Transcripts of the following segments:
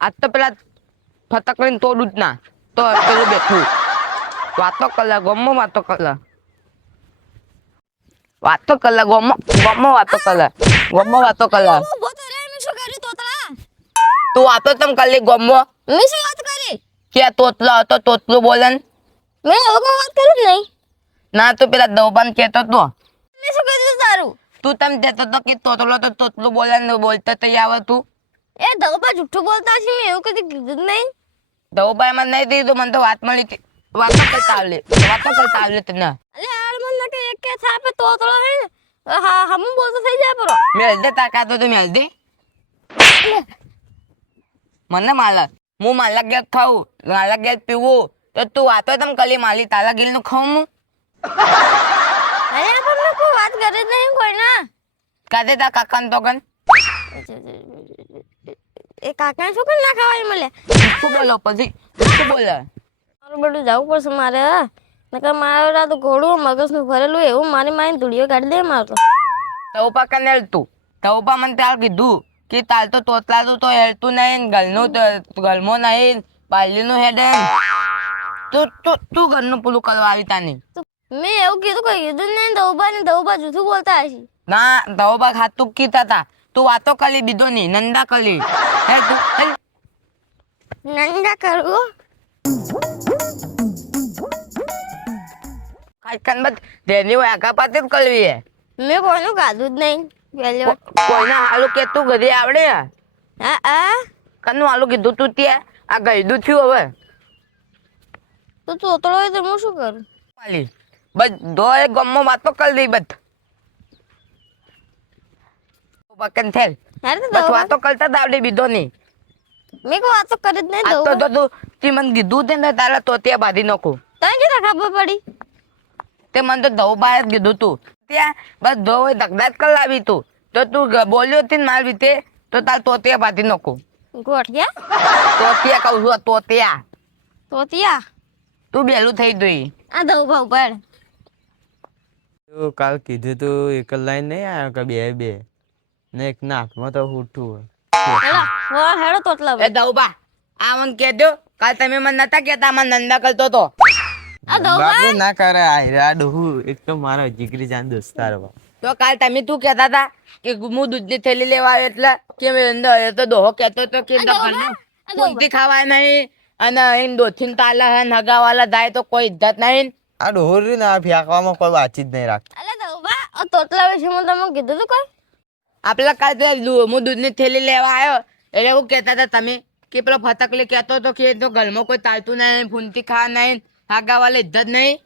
આજ તો પેલા ફટકડીને તોડું જ ના તો પેલું બેઠું વાતો કલા ગમો વાતો કલા ગમો ગમો વાતો કલા ઉભો તો રે મેં શું કર્યું તોતલા તું વાતો તમ કલી ગમો મેં શું વાત કરી કે તોતલો હતો તોતલું બોલન મેં હવે કોઈ વાત કરી જ નહીં ના તું પેલા દવબાન કહેતો તો મેં શું કર્યું તારું તું તમ કહેતો તો કે તોતલો તો તોતલું બોલન બોલતો તો આવે તું એ ધોબા જુઠ્ઠું બોલતા છે મેં એવું કદી કીધું જ નહીં દવબાઈ મને નહીં દીધું મને તો વાત મળી હતી વાતો કરતા આવડે તને અલે આડ મન લકે એક કે થાપે તોતળો હે ને હા હમ બોલતો થઈ જાય પરો મેલ દે તાકાતો તો મેલ દે મને માલક હું માલક ગેસ ખાઉં માલક ગેસ પીવું તો તું વાતો તમ કલી માલી તાલા ગીલ નું ખાઉં હું અરે પણ મેં કોઈ વાત કરી જ નહીં કોઈ ના કાદે તા કાકા તો કન એ કાકા શું કરી ના ખાવાય મળે શું બોલો પછી શું બોલે મારું બધું જવું પડશે મારે નકર મારે રાત ઘોડું મગજનું ભરેલું એવું મારી મારી ધૂળીઓ કાઢી દે મારતો તવપા કનેલ તું તવપા મને ત્યાં કીધું કે તાલ તો તોતલાતું તો હેડતું નહીં ગલનું ગલમો નહીં બાલીનું હેડે તું ઘરનું પેલું કરવા આવી તાની મેં એવું કીધું કોઈ કીધું નહીં દઉબા જૂઠું બોલતા હશે ના તવપા ખાતું કીધા તા તું વાતો કલી બીધો નહીં નંદા કલી હે તું નંદા કરું કાન બત તેની વાકા પાતે જ કલવી હે મેં કોઈનું ખાધું જ નહીં પહેલી વાર કોઈના હાલું કે તું ઘરે આવડે હા કનું હાલું કીધું તું ત્યાં આ ગઈડું થયું હવે તો તોતળો હોય તો હું શું કરું માલી બસ દોય ગમો વાતો કરી દઈ બત બકન થેલ અરે તો બસ વાતો કરતા જ આવડે બીધો નહીં મેં કોઈ વાતો કરી જ નહીં આ તો તું તી મને કીધું તે ને તારા તો ત્યાં બાંધી નાખું તને કેતા ખબર પડી તે મને તો દવ બાર કીધું તું ત્યાં બસ દો દગદાજ કર લાવી તું તો તું બોલ્યો હતી ને મારી રીતે તો તાર તો ત્યાં બાંધી નાખું ગોઠિયા તો ત્યાં કહું છું તો ત્યાં તોતિયા તું બેલું થઈ ગઈ આ દઉબા ઉપર તું કાલ કીધું તું એક લાઈન નહીં આવ્યો કે બે ને એક નાકમાં તો હુઠું હેડો તોતલા એ દવબા આ મને કહેજો કાલ તમે મને નતા કહેતા મને નંદા કરતો તો આ દઉબા બાપુ ના કરે આ ડોહુ એક તો મારો જીગરી જાન દોસ્તાર વા તો કાલ તમે તું કહેતા હતા કે હું દૂધની થેલી લેવા આવ્યો એટલે કે અંદર તો દોહો કહેતો તો કે ફૂલથી ખાવાય નહીં અને એમ દોથીને તાલા હે હગાવાલા જાય તો કોઈ ઇજ્જત નહીં આ ડોહુ ને આ ફેંકવામાં કોઈ વાતચીત નહીં રાખતો અલે દઉબા આ તોતલા વિશે મને તમે કીધું તું કોઈ આપલા કાલ હું દૂધની થેલી લેવા આવ્યો એટલે એવું કહેતા હતા તમે કે પેલો ફતકલી કહેતો હતો કે તો ઘરમાં કોઈ તાલતું નહીં ફૂનથી ખાવા નહીં હગાવાલા ઇજ્જત નહીં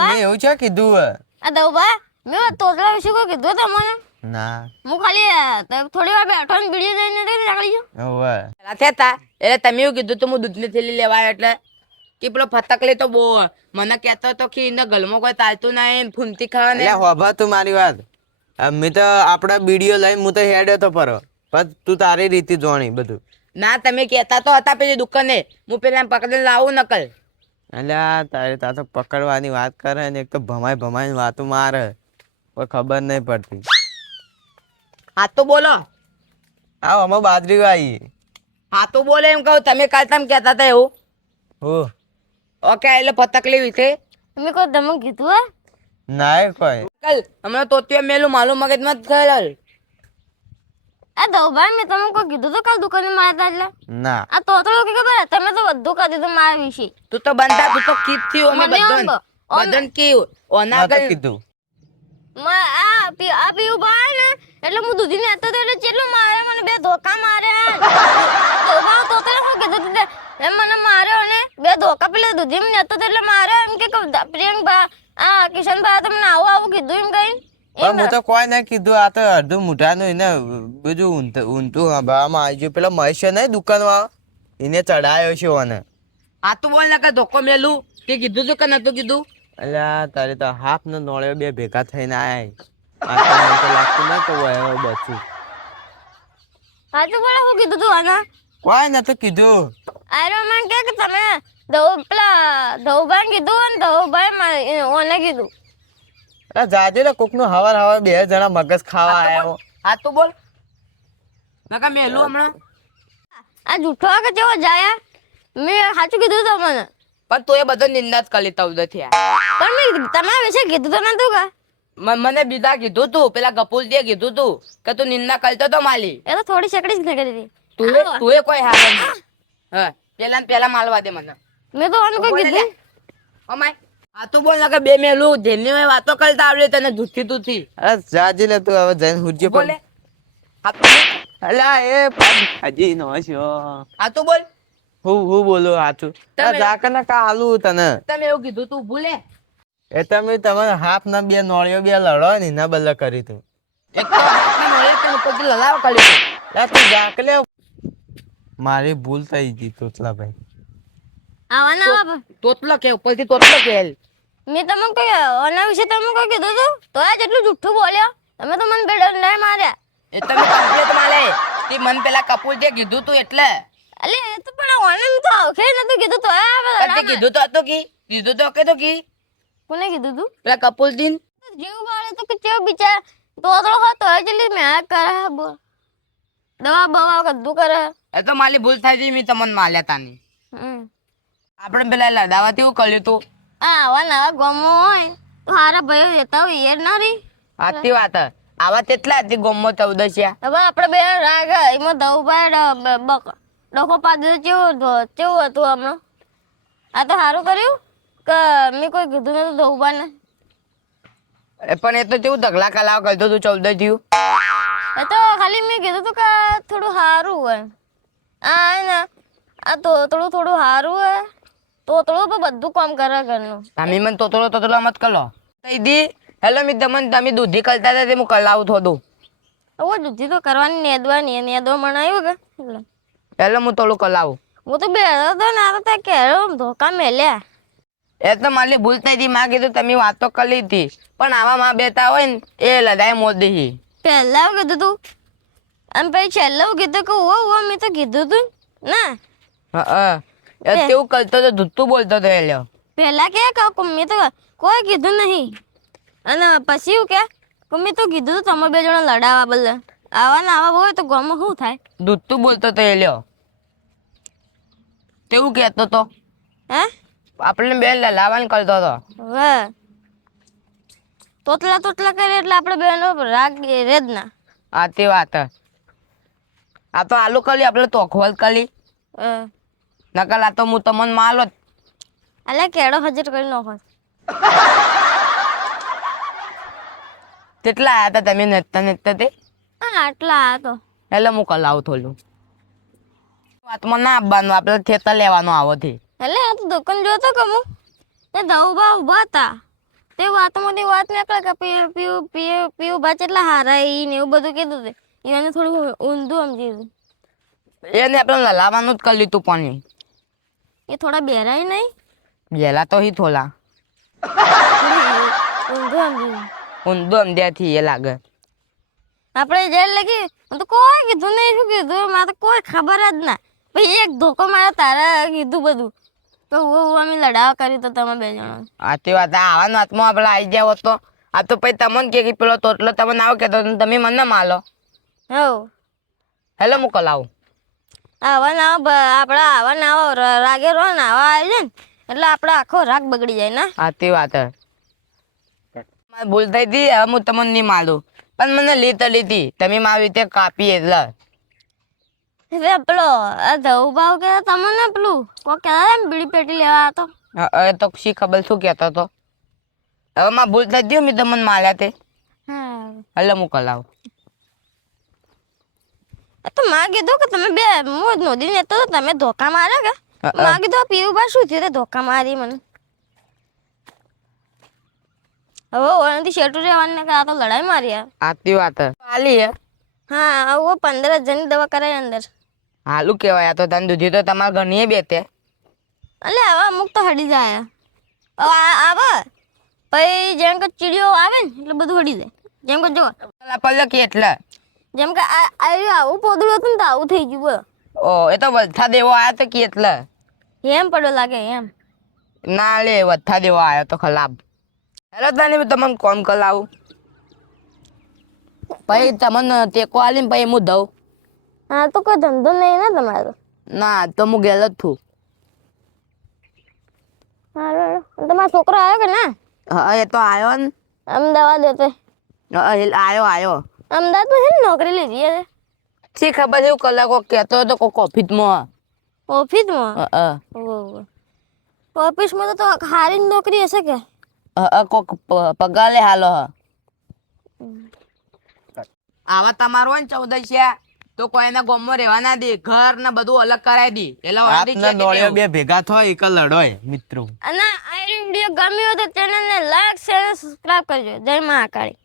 મેં એવું છે કીધું આ દઉબા મેં તોતલા વિશે કોઈ કીધું તમને ના હું ખાલી થોડી વાર બેઠો ને બીડી જઈને નીકળી ગયો હવે થયા એટલે તમે એવું કીધું તો હું દૂધની થેલી લેવા આવ્યો એટલે કે પેલો ફતકલી તો બહુ મને કહેતો હતો કે એના ઘરમાં કોઈ તાલતું નહીં ફૂનથી ખાવા એટલે નહીં હોભા તું મારી વાત મેં તો આપડા વિડીયો લઈને હું તો હેડ્યો તો પર પણ તું તારી રીતે જોણી બધું ના તમે કહેતા તો હતા પેલી દુકાને હું પેલા પકડીને લાવું નકલ એટલે તારે તા તો પકડવાની વાત કરે ને એક તો ભમાઈ વાતો મારે કોઈ ખબર નહીં પડતી હા તો બોલો આવ અમે બાજરી આવી હા તો બોલે એમ કહું તમે કાલ તમે કહેતા હતા એવું હો ઓકે એટલે ફતકલી વિશે મેં કોઈ તમે કીધું હે ના કોઈ કલ હમણાં તોતિયા મેલું માલું મગજમાં જ ખરેલ આ દઉબા મેં તમે કોઈ કીધું તો કાલ દુકાને મારતા એટલે ના આ તોતળો કે ખબર તમે તો બધું કરી દીધું મારા વિશે તું તો બનતા તું તો કીધ થી અમે મને બધન બધન કી ઓના તો કલ કીધું આ પીવું ભાઈ ને એટલે હું દૂધી ને હતો એટલે કેટલું મારે મને બે ધોકા મારે દઉબા તોતળો શું કીધું એટલે એમ મને માર્યો ને બે ધોકા પેલા દૂધી મને હતો એટલે માર્યો એમ કે પ્રિયંક બા આ કિશન બા તમને આવું કીધું એમ કઈ પણ હું તો કોઈ ના કીધું આ તો અડધું મુઠાનું એને બીજું ઊંધું હંભાળવામાં આવી ગયું પેલા મહેશ નહીં દુકાન વાળો એને ચડાયો છે ઓને આ તો બોલ ને કે ધોકો મેલું તે કીધું તું કે નતું કીધું અલ્યા તારે તો હાફ ને નોળ્યો બે ભેગા થઈને આયા મને તો લાગતું ના કહું હવે બચું સાચું બોલે શું કીધું તું આના કોઈ નતું કીધું આયરો મને કે તમે ધઉભાઈ કીધું અને ધઉભાઈ ઓને કીધું જાજે ને કોક નું હવાર બે જણા મગજ ખાવા આયા હા તો બોલ નકા મેલું હમણાં આ જૂઠો કે કેવો જાય મેં સાચું કીધું તમને પણ તું એ બધો નિંદા જ કરી તવદો થયા પણ મેં તમારા વિશે કીધું તો નતું કે મને બીજા કીધું તું પેલા ગપુલજીએ કીધું તું કે તું નિંદા કરતો તો માલી એ તો થોડી શકડી જ કરી હતી તું એ કોઈ હાલ હા પેલા ને પેલા માલવા દે મને મેં તો આનું કોઈ કીધું અમાય આ તો બોલ કે બે મેલું જેની હોય વાતો કરતા આવડે તને જુઠ્ઠી તુથી અરે જાજી લે તું હવે જઈને હુજ્જે બોલે પણ અલા એ હજી નો છો આ તો બોલ હું બોલું હાચું તમે- જાકને કા હાલું તને તમે એવું કીધું તું ભૂલે એ તમે તમારા હાથ ના બે નોળીઓ બે લડો ને એના બદલે કરી તું એક તો હાથની નોળી તને ઉપરથી લલાવ કર્યો લા તું જાકલે મારી ભૂલ થઈ ગઈ તોતલા ભાઈ આવા ના આવા તોતલો કે ઉપરથી તોતલો કે મેં તમને કોઈ આના વિશે તમે કોઈ કીધું તું તો આ જેટલું જુઠ્ઠું બોલ્યો તમે તો મને બેડર નહીં માર્યા એ તમે કમ્પ્લીટ માલે તે મન પેલા કપૂરજીએ કીધું તું એટલે અલે એ તો પણ ઓનમ તો ઓકે નતું કીધું તો પણ તે કીધું તો હતું કી કીધું તો કે તો કી કોને કીધું તું પેલા કપૂરજી જીવ વાળે તો કે ચેવ બિચાર તો હતો જલ્દી મેં કરે બો દવા બવા કદ્દુ કરે એ તો મારી ભૂલ થાય છે મેં તમને માલ્યા તાની આપણે પેલા લડાવાથી એવું કર્યું તું આવા નવા ગમો હોય તો હારા ભાઈઓ રહેતા હોય એ ના રી સાચી વાત હે. આવા તેટલા હતી ગોમો 14 હવે આપણે બે રાગ એમાં દવભાઈ ડોકો પાડી કેવું હતું હમણાં આ તો સારું કર્યું કે મેં કોઈ કીધું નતું દવભાને પણ એ તો કેવું ઢગલા કલાવ કરતો તું 14 થયું એ તો ખાલી મેં કીધું તું કે થોડું સારું હોય આ હે ને આ તો થોડું સારું હોય તોતળું પણ બધું કામ કરે ઘરનું તમે મને તોતલો મત કરો દીદી હેલો મી તમે દૂધી કરતા હતા તે હું કલાવું થોડું હવે દૂધી તો કરવાની નેદવાની નેદવા મનાયું કે એટલે હેલો હું થોડું કલાવું હું તો બેઠો તો ના તો કેળો ધોકા મેલ્યા એ તો મારી ભૂલ થઈ હતી માં કીધું તમે વાતો કરી હતી પણ આવા માં બેતા હોય ને એ લડાઈ મોદી પહેલા કીધું તું અને પછી છેલ્લા કીધું કે ઓ મેં તો કીધું તું ના હા તેવું કરતો તો ધૂતું બોલતો હતો એ લ્યો પહેલા કે મેં તો કોઈ કીધું નહીં અને પછી એવું કે મેં તો કીધું તું તમે બે જણા લડાવા બદલે આવા ને આવા હોય તો ગામમાં શું થાય ધૂતું બોલતો હતો એ લ્યો તેવું કહેતો તો હે આપણે બે લલાવાન કરતો હતો હવે તોતલા કરે એટલે આપણે બેનો રાગ રે જ ના આ તે વાત હે. આ તો આલુ કરી આપણે તોખવલ કરી નકલ આ તો હું તમને માલો જ. અલે કેળો હજર કરી નાખો કેટલા આયા હતા તમે નેતા તે આટલા આ તો એટલે હું કલાવું થોડું વાતમાં ના આપવાનું આપણે થેતર લેવાનો આવો થી એટલે આ તો દુકાન જોતો કે હું તે ધવભા ઉભા હતા તે વાતમાંથી વાત નીકળે કે પીવું બા કેટલા હારા ઈ ને એવું બધું કીધું તે એને થોડું ઊંધું સમજી દીધું એને આપણે લલાવાનું જ કરી લીધું પાણી એ થોડા બેરાય નહીં ગયેલા તો હી થોડા ઊંધું સમજી ઊંધું અમદ્યાથી એ લાગે આપણે જેલ લગી હું તો કોઈ કીધું નહીં શું કીધું મારે તો કોઈ ખબર જ ના પછી એક ધોકો મારે તારા કીધું બધું તો હું અમે લડાવા કરી તો તમે બે જણા આ તે વાત આવા વાતમાં આપણે આવી ગયા હોત તો આ તો પછી તમને કે પેલો તોટલો તમને આવો કહેતો તમે મને માલો હવ હેલો હું કલાવું આવા ના આપણા આવા ના રાગે રહો ને આવા આવી જાય ને એટલે આપણે આખો રાગ બગડી જાય ને આ તે વાત હે. મારે ભૂલ થઈ હતી હવે હું તમને નહીં મારું પણ મને લીધી તમે મારી રીતે કાપી એટલે હવે પેલો આ ધવ ભાવ કે તમને પેલું કોઈ કહેતા ને બીડી પેટી લેવા હતો એ તો શી ખબર શું કહેતો હતો હવે મારે ભૂલ થઈ હતી મેં તમને માર્યા તે એટલે હું કલાવું તો માં કીધું કે તમે બે હું નોંધી લેતો તો તમે ધોકા માર્યા કે માં કીધું પીવું બા શું થયું ધોકા મારી મને હવે ઓળંગથી શેટું રહેવાનું કે આ તો લડાઈ મારી આતી વાત હે. હાલી હે હા હવે 15 જણની દવા કરાય અંદર હાલું કહેવાય આ તો તને દૂધી તો તમારા ઘરની બેતે એટલે હવે અમુક તો હડી જાય આવે પછી જેમ કે ચીડીઓ આવે ને એટલે બધું હડી જાય જેમ કે જો પલ્લે કે એટલે જેમ કે આવું પોદળું હતું ને તો આવું થઈ ગયું બોલો ઓ એ તો વથા દેવો આવ્યો તો કે એટલે એમ પડ્યો લાગે એમ ના લે વથા દેવો આવ્યો તો ખલાબ હેલો તને તમને કોમ કલાવું પછી તમને ટેકો આલીને પછી હું દઉં હા તો કોઈ ધંધો નહીં ને તમારો ના આજ તો હું ગયેલો જ છું. હારું તમારો છોકરો આવ્યો કે ના? હા એ તો આવ્યો ને. અમદાવાદ હતો. આવ્યો. અમદાવાદમાં છે ને નોકરી લીધી છે. શી ખબર છે એવું કલાકો કહેતો હતો કોક ઓફિસમાં. ઓફિસમાં? ઓફિસમાં તો હારી નોકરી હશે કે? કોક પગાર લે હાલો હ. આવા તમારો હોય ને 14 તો કોઈને ગોમમાં રહેવા ના દે, ઘર ને બધું અલગ કરાવી દે. એટલે વાંધી છે આપના કે નોળિયા નહીં? બે ભેગા થાય એક લડોય મિત્રો. અને આ વિડીયો ગમ્યો તો ચેનલને લાઈક શેર સબસ્ક્રાઇબ કરજો. જય મહાકાળી.